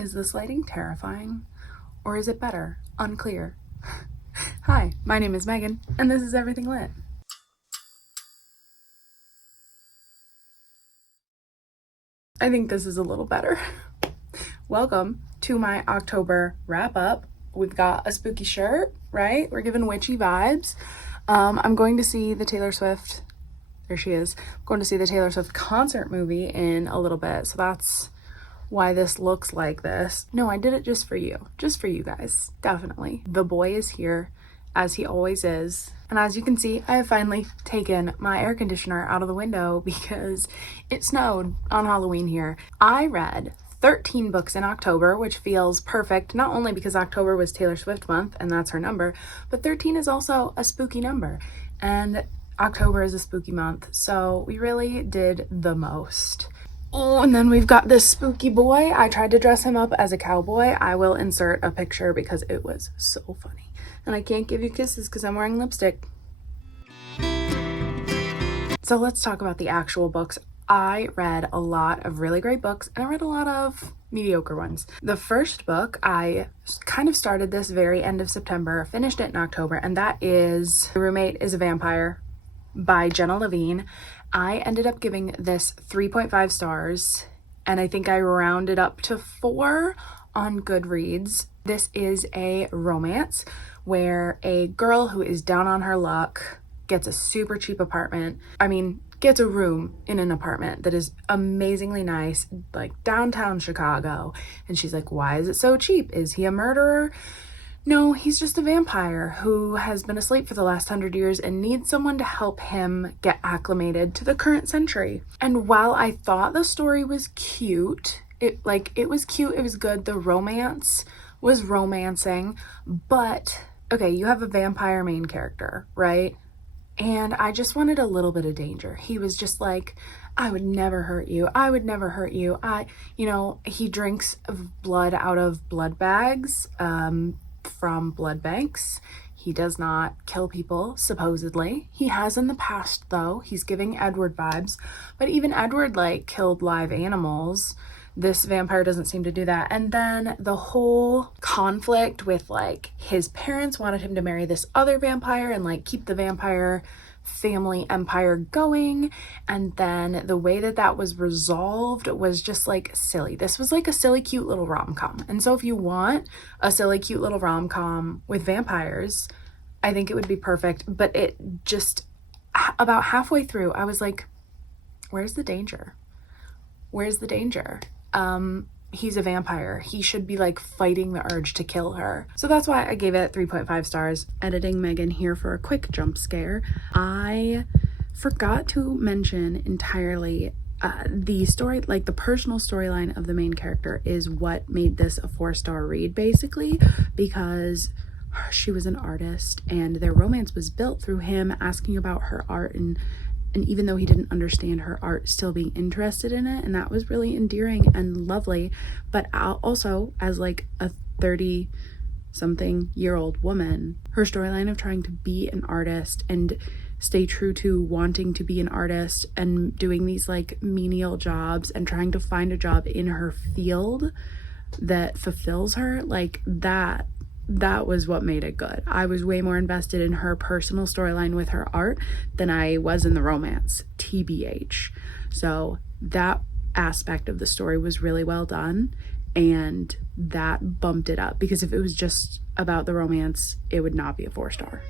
Is this lighting terrifying? Or is it better? Unclear. Hi, my name is Megan, and this is Everything Lit. I think this is a little better. Welcome to my October wrap-up. We've got a spooky shirt, right? We're giving witchy vibes. I'm going to see the Taylor Swift, there she is, I'm going to see the Taylor Swift concert movie in a little bit, so that's why this looks like this. No, I did it just for you guys, definitely. The boy is here, as he always is. And as you can see, I have finally taken my air conditioner out of the window because it snowed on Halloween here. I read 13 books in October, which feels perfect, not only because October was Taylor Swift month, and that's her number, but 13 is also a spooky number. And October is a spooky month, so we really did the most. Oh, and then we've got this spooky boy. I tried to dress him up as a cowboy. I will insert a picture because it was so funny. And I can't give you kisses because I'm wearing lipstick. So let's talk about the actual books. I read a lot of really great books and I read a lot of mediocre ones. The first book, I kind of started this very end of September, finished it in October, and that is The Roommate is a Vampire by Jenna Levine. I ended up giving this 3.5 stars, and I think I rounded up to 4 on Goodreads. This is a romance where a girl who is down on her luck gets a super cheap apartment. Gets a room in an apartment that is amazingly nice, like downtown Chicago. And she's like, why is it so cheap? Is he a murderer? No, he's just a vampire who has been asleep for the last 100 years and needs someone to help him get acclimated to the current century. And while I thought the story was cute, it was cute, it was good, the romance was romancing, but okay, you have a vampire main character, right? And I just wanted a little bit of danger. He was just like, I would never hurt you. I would never hurt you. He drinks blood out of blood bags, from blood banks. He does not kill people, supposedly. He has in the past, though. He's giving Edward vibes. But even Edward, killed live animals. This vampire doesn't seem to do that. And then the whole conflict with, his parents wanted him to marry this other vampire and, keep the vampire family empire going, and then the way that was resolved was just silly. This was a silly cute little rom-com, and so if you want a silly cute little rom-com with vampires, I think it would be perfect. But it just, about halfway through, I was like, where's the danger? He's a vampire. He should be fighting the urge to kill her. So that's why I gave it 3.5 stars. Editing Megan here for a quick jump scare. I forgot to mention entirely the story, the personal storyline of the main character is what made this a 4-star read, basically, because she was an artist and their romance was built through him asking about her art, and even though he didn't understand her art, still being interested in it. And that was really endearing and lovely. But also, as a 30-something-year-old woman, her storyline of trying to be an artist and stay true to wanting to be an artist and doing these menial jobs and trying to find a job in her field that fulfills her, that was what made it good. I was way more invested in her personal storyline with her art than I was in the romance, TBH. So that aspect of the story was really well done, and that bumped it up, because if it was just about the romance, it would not be a 4-star.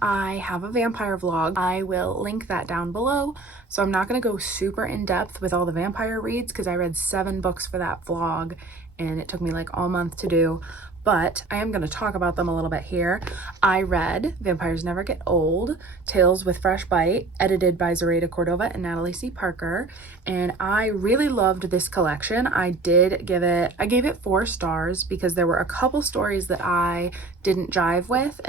I have a vampire vlog. I will link that down below. So I'm not going to go super in depth with all the vampire reads because I read 7 books for that vlog and it took me all month to do. But I am going to talk about them a little bit here. I read Vampires Never Get Old, Tales with Fresh Bite, edited by Zoraida Cordova and Natalie C. Parker. And I really loved this collection. I gave it 4 stars because there were a couple stories that I didn't jive with,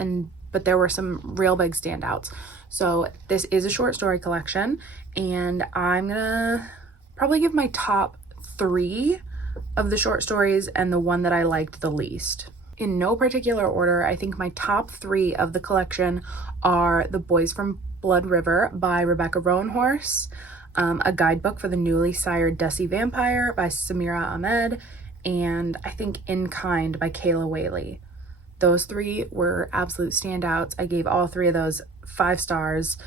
but there were some real big standouts. So this is a short story collection, and I'm gonna probably give my top 3 of the short stories and the one that I liked the least. In no particular order, I think my top 3 of the collection are The Boys from Blood River by Rebecca Roanhorse, A Guidebook for the Newly Sired Desi Vampire by Samira Ahmed, and I think In Kind by Kayla Whaley. Those three were absolute standouts. I gave all three of those 5 stars.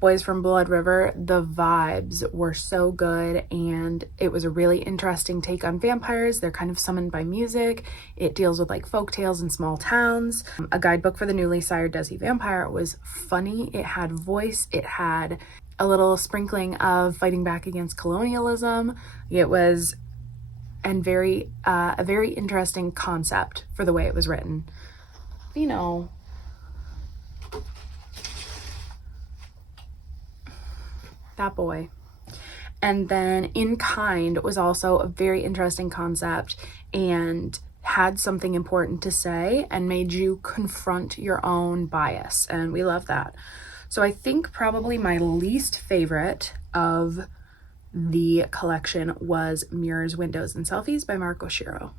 Boys from Blood River, the vibes were so good, and it was a really interesting take on vampires. They're kind of summoned by music. It deals with like folk tales in small towns. A guidebook for the newly sired Desi vampire was funny. It had voice. It had a little sprinkling of fighting back against colonialism. It was a very interesting concept for the way it was written. You know, that boy. And then In Kind was also a very interesting concept and had something important to say and made you confront your own bias, and we love that. So I think probably my least favorite of the collection was Mirrors, Windows, and Selfies by Mark Oshiro.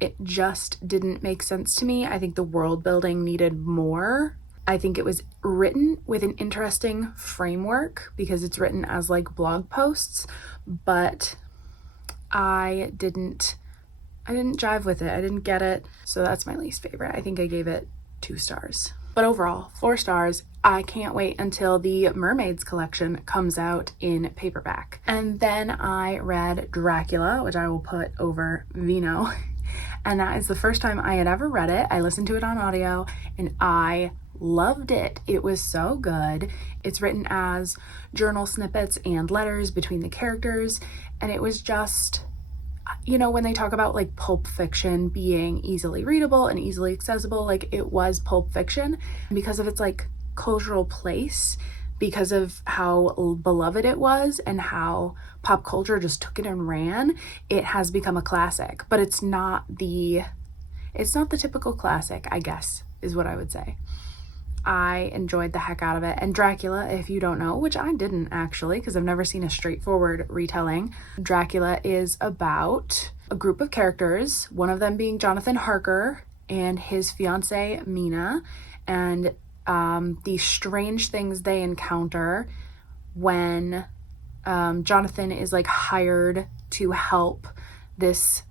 It just didn't make sense to me. I think the world building needed more. I think it was written with an interesting framework because it's written as like blog posts, but I didn't jive with it. I didn't get it. So that's my least favorite. I think I gave it 2 stars. But overall, 4 stars. I can't wait until the Mermaids collection comes out in paperback. And then I read Dracula, which I will put over Vino. And that is the first time I had ever read it. I listened to it on audio and I loved it. It was so good. It's written as journal snippets and letters between the characters. And it was just, you know, when they talk about like pulp fiction being easily readable and easily accessible, like it was pulp fiction because of its like cultural place, because of how beloved it was and how pop culture just took it and ran. It has become a classic, but it's not the typical classic, I guess, is what I would say. I enjoyed the heck out of it. And Dracula, if you don't know, which I didn't actually, because I've never seen a straightforward retelling, Dracula is about a group of characters, one of them being Jonathan Harker and his fiancee Mina, and the strange things they encounter when Jonathan is like hired to help this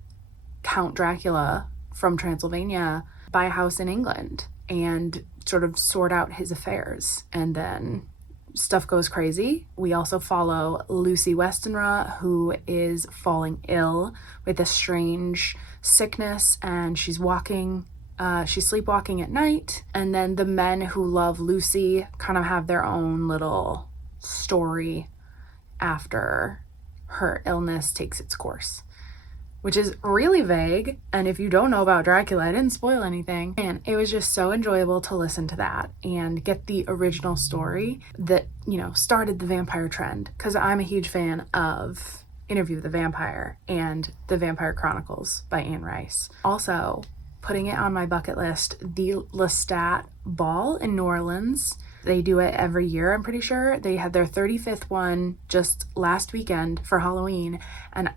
Count Dracula from Transylvania buy a house in England and sort of sort out his affairs. And then stuff goes crazy. We also follow Lucy Westenra, who is falling ill with a strange sickness, and she's sleepwalking at night. And then the men who love Lucy kind of have their own little story after her illness takes its course, which is really vague. And if you don't know about Dracula, I didn't spoil anything. And it was just so enjoyable to listen to that and get the original story that, you know, started the vampire trend. Because I'm a huge fan of Interview with the Vampire and The Vampire Chronicles by Anne Rice. Also, putting it on my bucket list, the Lestat Ball in New Orleans. They do it every year, I'm pretty sure. They had their 35th one just last weekend for Halloween. And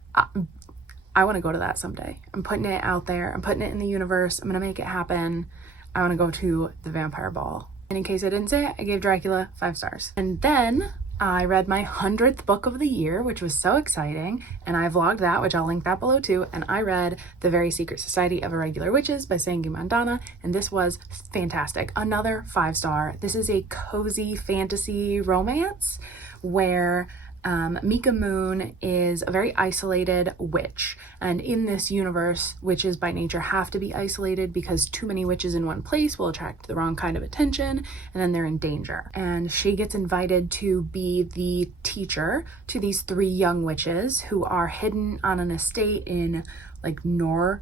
I want to go to that someday. I'm putting it out there. I'm putting it in the universe. I'm going to make it happen. I want to go to the Vampire Ball. And in case I didn't say it, I gave Dracula 5 stars. And then I read my 100th book of the year, which was so exciting. And I vlogged that, which I'll link that below too. And I read The Very Secret Society of Irregular Witches by Sangi Mandana. And this was fantastic. Another 5-star. This is a cozy fantasy romance where Mika Moon is a very isolated witch, and in this universe, witches by nature have to be isolated because too many witches in one place will attract the wrong kind of attention, and then they're in danger. And she gets invited to be the teacher to these 3 young witches who are hidden on an estate in like Norfolk,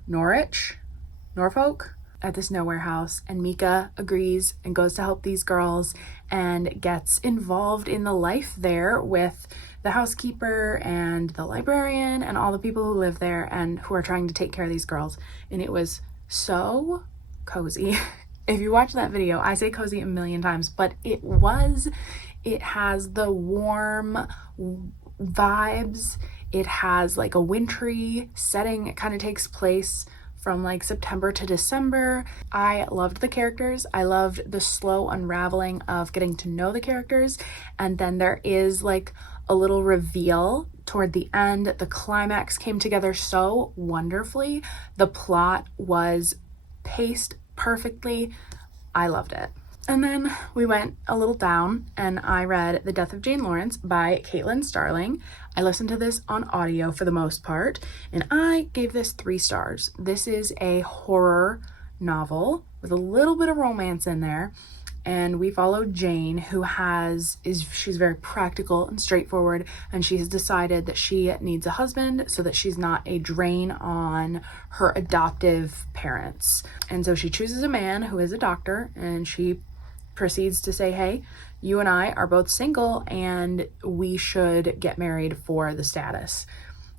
at this nowhere house. And Mika agrees and goes to help these girls and gets involved in the life there with the housekeeper and the librarian and all the people who live there and who are trying to take care of these girls. And it was so cozy. If you watch that video, I say cozy a million times, but it has the warm vibes. It has like a wintry setting. It kind of takes place from like September to December. I loved the characters. I loved the slow unraveling of getting to know the characters. And then there is like a little reveal toward the end. The climax came together so wonderfully. The plot was paced perfectly. I loved it. And then we went a little down and I read The Death of Jane Lawrence by Caitlin Starling. I listened to this on audio for the most part, and I gave this 3 stars. This is a horror novel with a little bit of romance in there, and we followed Jane, who she's very practical and straightforward, and she has decided that she needs a husband so that she's not a drain on her adoptive parents. And so she chooses a man who is a doctor, and she proceeds to say, hey, you and I are both single and we should get married for the status.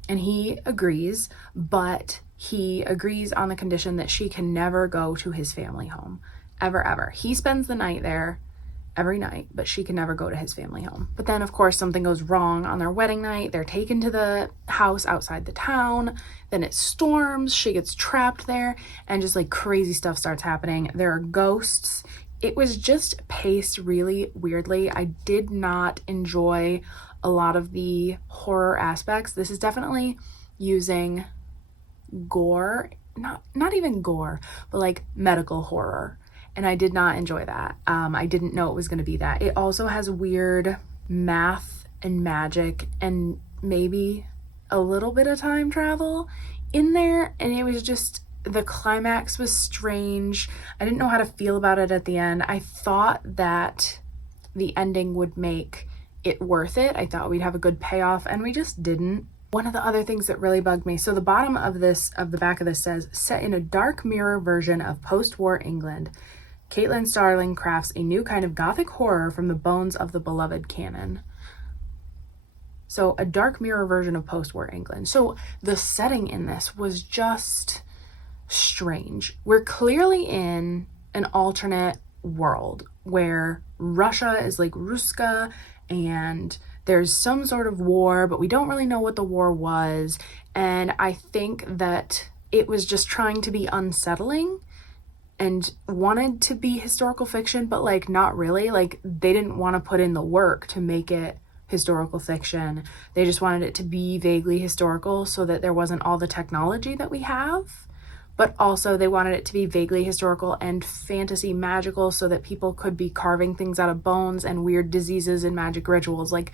And he agrees, but he agrees on the condition that she can never go to his family home. Ever. He spends the night there every night, but she can never go to his family home. But then, of course, something goes wrong on their wedding night. They're taken to the house outside the town. Then it storms. She gets trapped there, and just like crazy stuff starts happening. There are ghosts. It was just paced really weirdly. I did not enjoy a lot of the horror aspects. This is definitely using gore, not even gore, but like medical horror. And I did not enjoy that. I didn't know it was going to be that. It also has weird math and magic and maybe a little bit of time travel in there. And it was just, the climax was strange. I didn't know how to feel about it at the end. I thought that the ending would make it worth it. I thought we'd have a good payoff, and we just didn't. One of the other things that really bugged me, so the bottom of the back of this says, set in a dark mirror version of post-war England, Caitlin Starling crafts a new kind of gothic horror from the bones of the beloved canon. So a dark mirror version of post-war England. So the setting in this was just strange. We're clearly in an alternate world where Russia is like Ruska, and there's some sort of war, but we don't really know what the war was. And I think that it was just trying to be unsettling and wanted to be historical fiction, but like not really. Like they didn't want to put in the work to make it historical fiction. They just wanted it to be vaguely historical so that there wasn't all the technology that we have. But also they wanted it to be vaguely historical and fantasy magical so that people could be carving things out of bones and weird diseases and magic rituals. Like,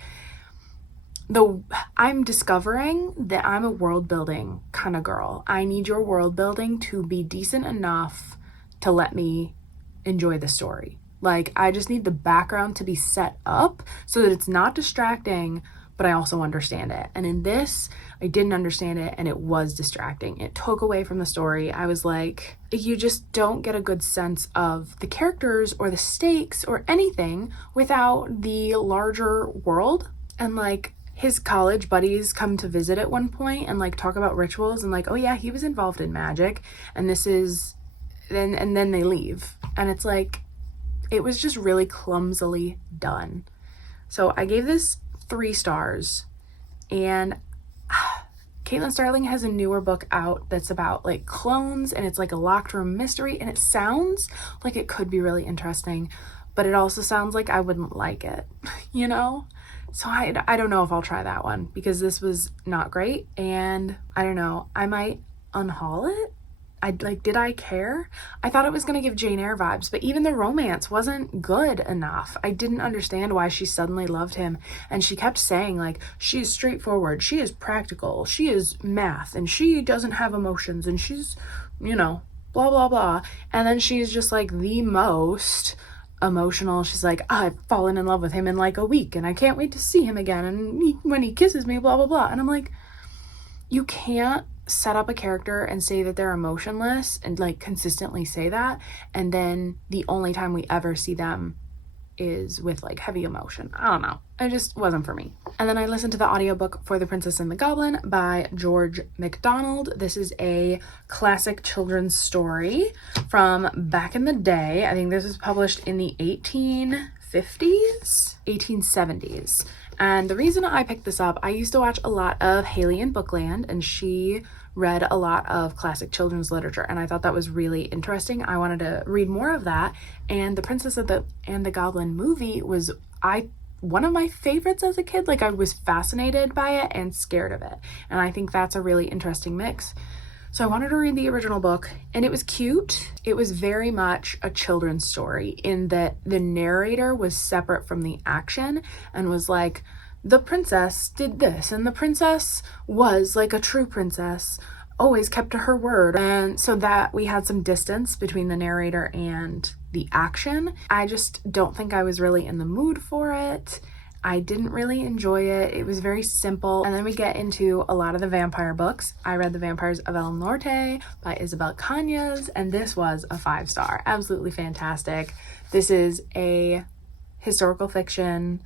I'm discovering that I'm a world building kind of girl. I need your world building to be decent enough to let me enjoy the story. Like, I just need the background to be set up so that it's not distracting, but I also understand it. And in this, I didn't understand it, and it was distracting. It took away from the story. I was like, you just don't get a good sense of the characters or the stakes or anything without the larger world. And like, his college buddies come to visit at one point and like talk about rituals and like, oh yeah, he was involved in magic, and this is, and then they leave. And it's like, it was just really clumsily done. So I gave this 3 stars, and Caitlin Starling has a newer book out that's about like clones, and it's like a locked room mystery, and it sounds like it could be really interesting, but it also sounds like I wouldn't like it, you know? So I don't know if I'll try that one, because this was not great, and I don't know, I might unhaul it. Did I care? I thought it was going to give Jane Eyre vibes, but even the romance wasn't good enough. I didn't understand why she suddenly loved him. And she kept saying like, she is straightforward, she is practical, she is math, and she doesn't have emotions, and she's, you know, blah, blah, blah. And then she's just like the most emotional. She's like, I've fallen in love with him in like a week, and I can't wait to see him again. And when he kisses me, blah, blah, blah. And I'm like, you can't set up a character and say that they're emotionless and like consistently say that, and then the only time we ever see them is with like heavy emotion. I don't know, it just wasn't for me. And then I listened to the audiobook for The Princess and the Goblin by George MacDonald. This is a classic children's story from back in the day. I think this was published in the 1870s. And the reason I picked this up, I used to watch a lot of Haley in Bookland, and she read a lot of classic children's literature, and I thought that was really interesting. I wanted to read more of that, and The Princess and the Goblin movie was, I one of my favorites as a kid. Like, I was fascinated by it and scared of it. And I think that's a really interesting mix. So I wanted to read the original book, and it was cute. It was very much a children's story in that the narrator was separate from the action and was like, the princess did this, and the princess was like a true princess, always kept to her word. And so that we had some distance between the narrator and the action. I just don't think I was really in the mood for it. I didn't really enjoy it. It was very simple. And then we get into a lot of the vampire books. I read The Vampires of El Norte by Isabel Cañas, and this was a 5-star. Absolutely fantastic. This is a historical fiction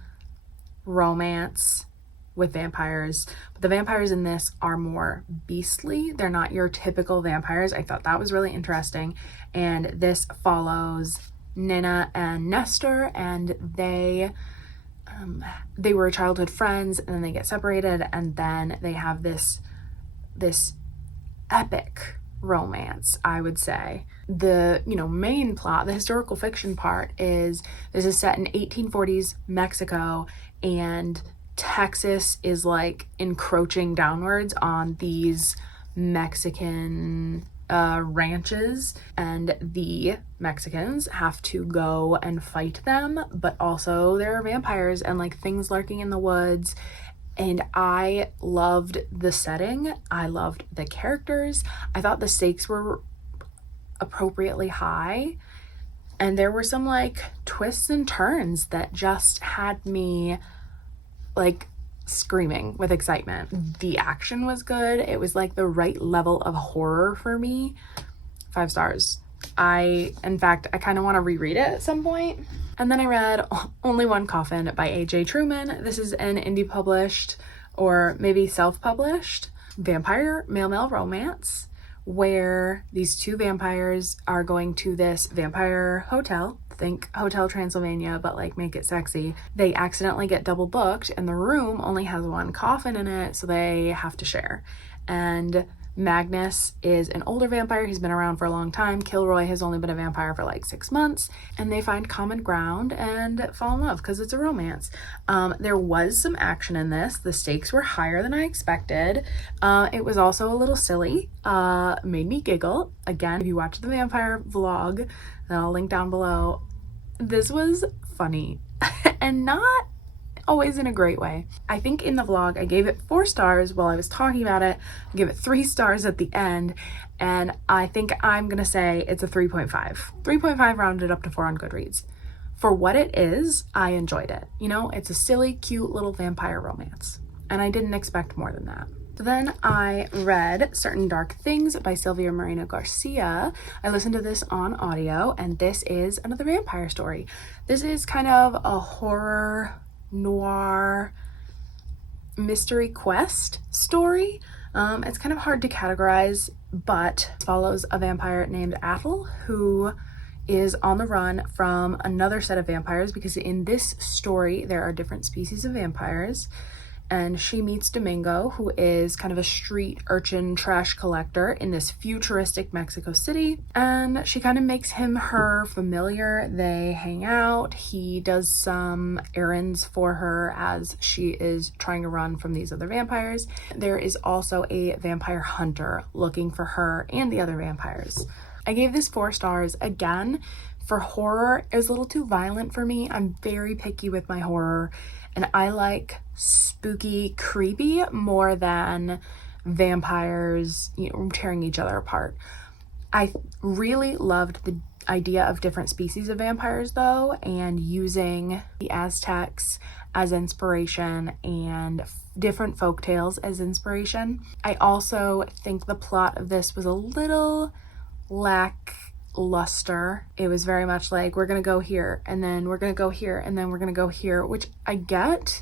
romance with vampires, but the vampires in this are more beastly. They're not your typical vampires. I thought that was really interesting. And this follows Nina and Nestor, and they were childhood friends, and then they get separated, and then they have this epic romance, I would say. The main plot, the historical fiction part, is this is set in 1840s Mexico, and Texas is like encroaching downwards on these Mexican ranches, and the Mexicans have to go and fight them, but also there are vampires and like things lurking in the woods. And I loved the setting. I loved the characters. I thought the stakes were appropriately high, and there were some like twists and turns that just had me like screaming with excitement. The action was good. It was like the right level of horror for me. 5 stars. In fact, I kind of want to reread it at some point. And then I read Only One Coffin by A.J. Truman. This is an indie published or maybe self-published vampire male-male romance where these two vampires are going to this vampire hotel. Think Hotel Transylvania, but like make it sexy. They accidentally get double booked, and the room only has one coffin in it, so they have to share. And Magnus is an older vampire. He's been around for a long time. Kilroy has only been a vampire for like 6 months, and they find common ground and fall in love because it's a romance. There was some action in this. The stakes were higher than I expected. It was also a little silly. Made me giggle. Again, if you watch the vampire vlog that I'll link down below, this was funny and not always in a great way. I think in the vlog I gave it 4 stars while I was talking about it. I gave it 3 stars at the end, and I think I'm gonna say it's a 3.5. 3.5 rounded up to 4 on Goodreads. For what it is, I enjoyed it. It's a silly, cute little vampire romance, and I didn't expect more than that. Then I read Certain Dark Things by Sylvia Moreno Garcia. I listened to this on audio, and this is another vampire story. This is kind of a horror noir mystery quest story. It's kind of hard to categorize, but it follows a vampire named Athel who is on the run from another set of vampires, because in this story there are different species of vampires. And she meets Domingo, who is kind of a street urchin trash collector in this futuristic Mexico City. And she kind of makes him her familiar. They hang out. He does some errands for her as she is trying to run from these other vampires. There is also a vampire hunter looking for her and the other vampires. I gave this 4 stars. Again, for horror, it was a little too violent for me. I'm very picky with my horror, and I like spooky, creepy more than vampires, tearing each other apart. I really loved the idea of different species of vampires though, and using the Aztecs as inspiration and different folktales as inspiration. I also think the plot of this was a little lackluster. It was very much like, we're gonna go here, and then we're gonna go here, and then we're gonna go here, which I get,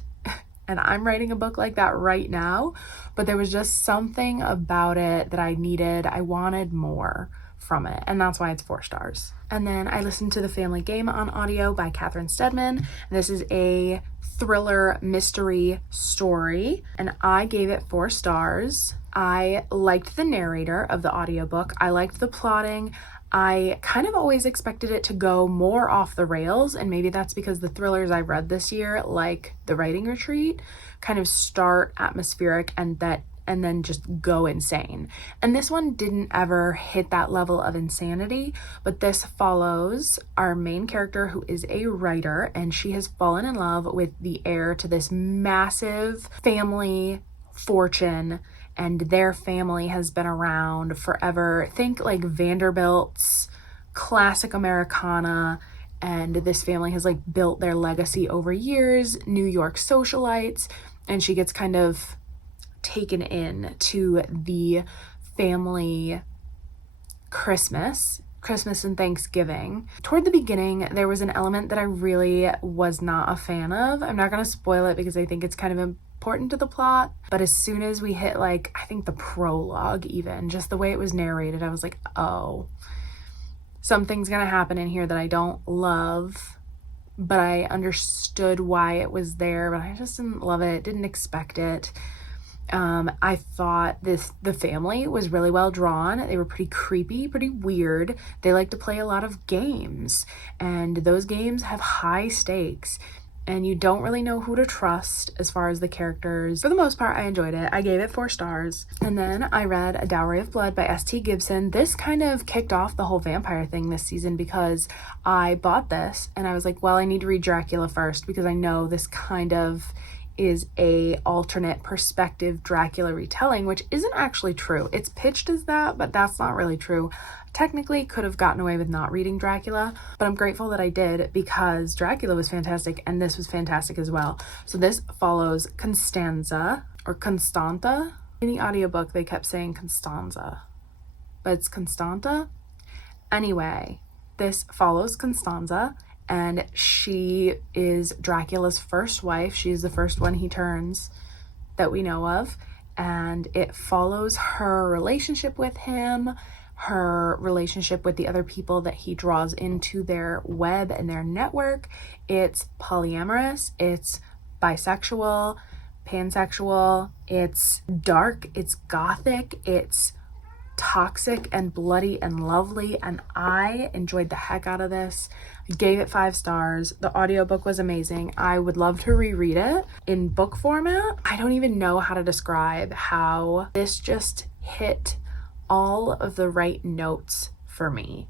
and I'm writing a book like that right now, but there was just something about it that I needed. I wanted more from it, and that's why it's 4 stars. And then I listened to The Family Game on audio by Catherine Steadman. This is a thriller mystery story, and I gave it 4 stars. I liked the narrator of the audiobook. I liked the plotting. I kind of always expected it to go more off the rails, and maybe that's because the thrillers I read this year, like The Writing Retreat, kind of start atmospheric and then just go insane. And this one didn't ever hit that level of insanity, but this follows our main character, who is a writer, and she has fallen in love with the heir to this massive family fortune, and their family has been around forever. Think like Vanderbilt's, classic Americana, and this family has like built their legacy over years, New York socialites, and she gets kind of taken in to the family Christmas and Thanksgiving. Toward the beginning, there was an element that I really was not a fan of. I'm not going to spoil it because I think it's kind of important to the plot, but as soon as we hit like, I think the prologue, even just the way it was narrated, I was like, oh, something's going to happen in here that I don't love, but I understood why it was there, but I just didn't love it, didn't expect it. I thought the family was really well drawn. They were pretty creepy, pretty weird. They like to play a lot of games, and those games have high stakes, and you don't really know who to trust as far as the characters. For the most part, I enjoyed it. I gave it 4 stars. And then I read A Dowry of Blood by S.T. Gibson. This kind of kicked off the whole vampire thing this season because I bought this and I was like, well, I need to read Dracula first because I know this kind of is a alternate perspective Dracula retelling, which isn't actually true. It's pitched as that, but that's not really true. Technically could have gotten away with not reading Dracula, but I'm grateful that I did because Dracula was fantastic and this was fantastic as well. So this follows Constanza, or Constanta. In the audiobook they kept saying Constanza, but it's Constanta. Anyway, this follows Constanza, and she is Dracula's first wife. She is the first one he turns that we know of, and it follows her relationship with him, her relationship with the other people that he draws into their web and their network. It's polyamorous, it's bisexual, pansexual, it's dark, it's gothic, it's toxic and bloody and lovely, and I enjoyed the heck out of this. I gave it 5 stars. The audiobook was amazing. I would love to reread it in book format. I don't even know how to describe how this just hit all of the right notes for me.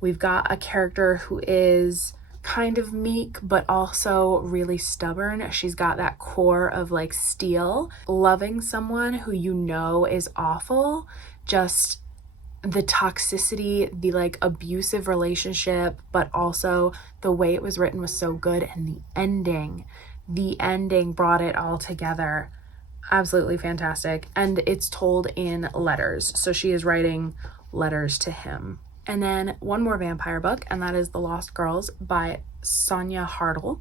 We've got a character who is kind of meek but also really stubborn. She's got that core of like steel, loving someone who you know is awful. Just the toxicity, the like abusive relationship, but also the way it was written was so good, and the ending brought it all together. Absolutely fantastic. And it's told in letters, so she is writing letters to him. And then one more vampire book, and that is The Lost Girls by Sonia Hartle.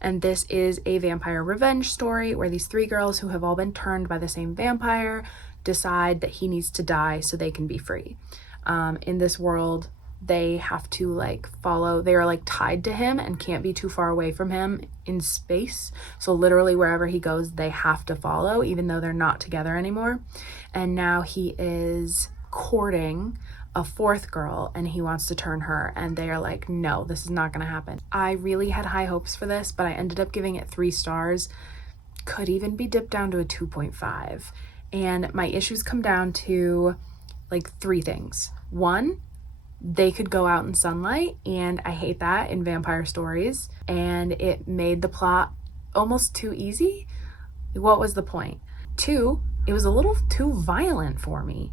And this is a vampire revenge story where these 3 girls who have all been turned by the same vampire decide that he needs to die so they can be free. In this world, they have to like follow, they are like tied to him and can't be too far away from him in space. So literally wherever he goes, they have to follow, even though they're not together anymore. And now he is courting a 4th girl and he wants to turn her, and they are like, no, this is not gonna happen. I really had high hopes for this, but I ended up giving it 3 stars. Could even be dipped down to a 2.5. And my issues come down to like 3 things. 1, they could go out in sunlight, and I hate that in vampire stories, and it made the plot almost too easy. What was the point? 2, it was a little too violent for me.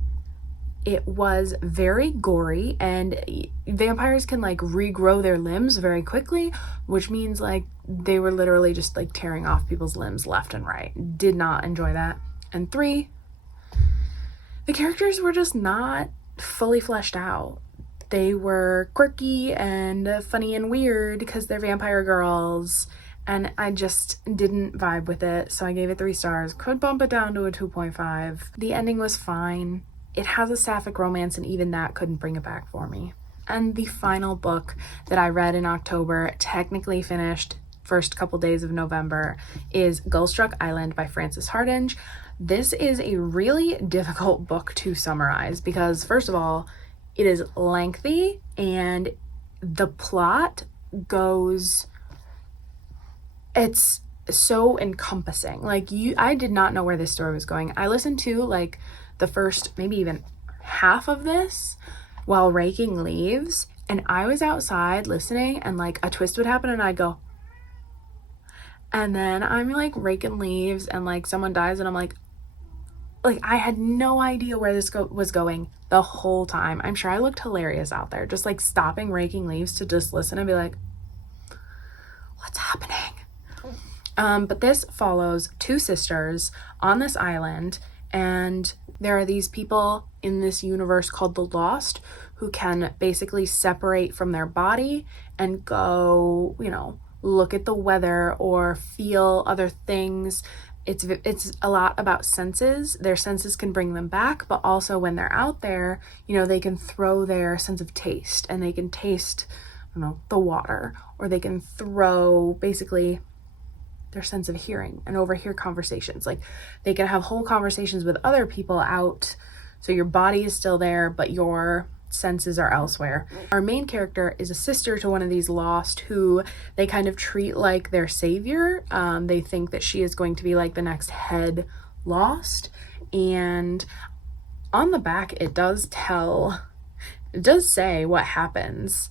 It was very gory, and vampires can like regrow their limbs very quickly, which means like they were literally just like tearing off people's limbs left and right. Did not enjoy that. And 3, the characters were just not fully fleshed out. They were quirky and funny and weird because they're vampire girls, and I just didn't vibe with it, so I gave it 3 stars. Could bump it down to a 2.5. The ending was fine. It has a sapphic romance, and even that couldn't bring it back for me. And the final book that I read in October, technically finished first couple days of November, is Gullstruck Island by Frances Hardinge. This is a really difficult book to summarize because, first of all, it is lengthy and the plot goes, it's so encompassing. Like, I did not know where this story was going. I listened to like the first maybe even half of this while raking leaves, and I was outside listening, and like a twist would happen and I'd go, and then I'm like raking leaves and like someone dies and I'm like I had no idea where this was going the whole time. I'm sure I looked hilarious out there just like stopping raking leaves to just listen and be like, what's happening? But this follows 2 sisters on this island, and there are these people in this universe called the Lost who can basically separate from their body and go, you know, look at the weather or feel other things. It's a lot about senses. Their senses can bring them back, but also when they're out there, you know, they can throw their sense of taste, and they can taste, I don't know, the water, or they can throw basically their sense of hearing and overhear conversations. Like, they can have whole conversations with other people out, so your body is still there, but your senses are elsewhere. Our main character is a sister to one of these Lost who they kind of treat like their savior. They think that she is going to be like the next head Lost, and on the back it does say what happens.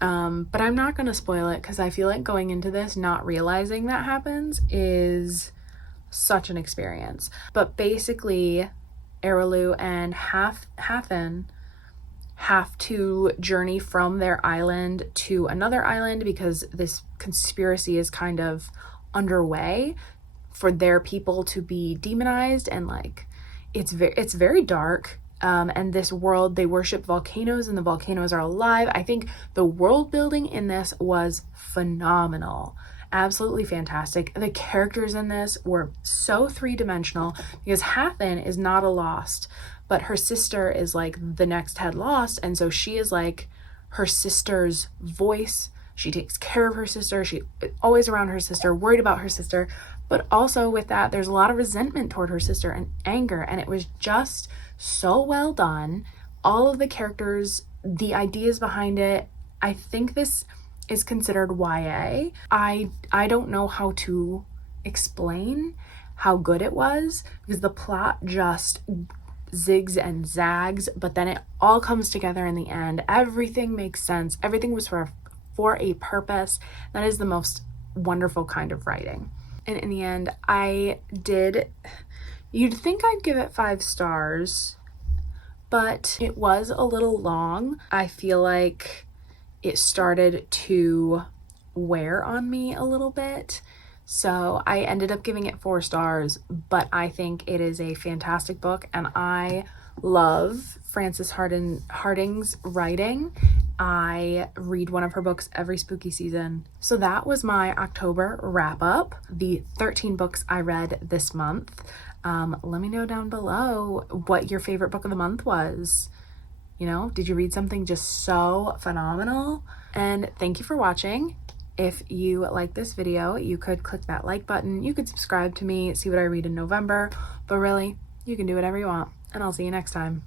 But I'm not going to spoil it because I feel like going into this not realizing that happens is such an experience. But basically, Araloo and Hathin have to journey from their island to another island because this conspiracy is kind of underway for their people to be demonized, and like it's very dark. And this world, they worship volcanoes, and the volcanoes are alive. I think the world building in this was phenomenal. Absolutely fantastic. The characters in this were so 3-dimensional because Hathin is not a Lost, but her sister is like the next head Lost, and so she is like her sister's voice. She takes care of her sister. She always around her sister, worried about her sister, but also with that, there's a lot of resentment toward her sister and anger, and it was just so well done. All of the characters, the ideas behind it, I think this is considered YA. I don't know how to explain how good it was because the plot just zigs and zags, but then it all comes together in the end. Everything makes sense. Everything was for a purpose. That is the most wonderful kind of writing. And in the end, you'd think I'd give it 5 stars, but it was a little long. I feel like it started to wear on me a little bit. So I ended up giving it 4 stars, but I think it is a fantastic book, and I love Frances Hardinge's writing. I read one of her books every spooky season. So that was my October wrap up, the 13 books I read this month. Let me know down below what your favorite book of the month was. You know, did you read something just so phenomenal? And thank you for watching. If you like this video, you could click that like button. You could subscribe to me, see what I read in November, but really, you can do whatever you want, and I'll see you next time.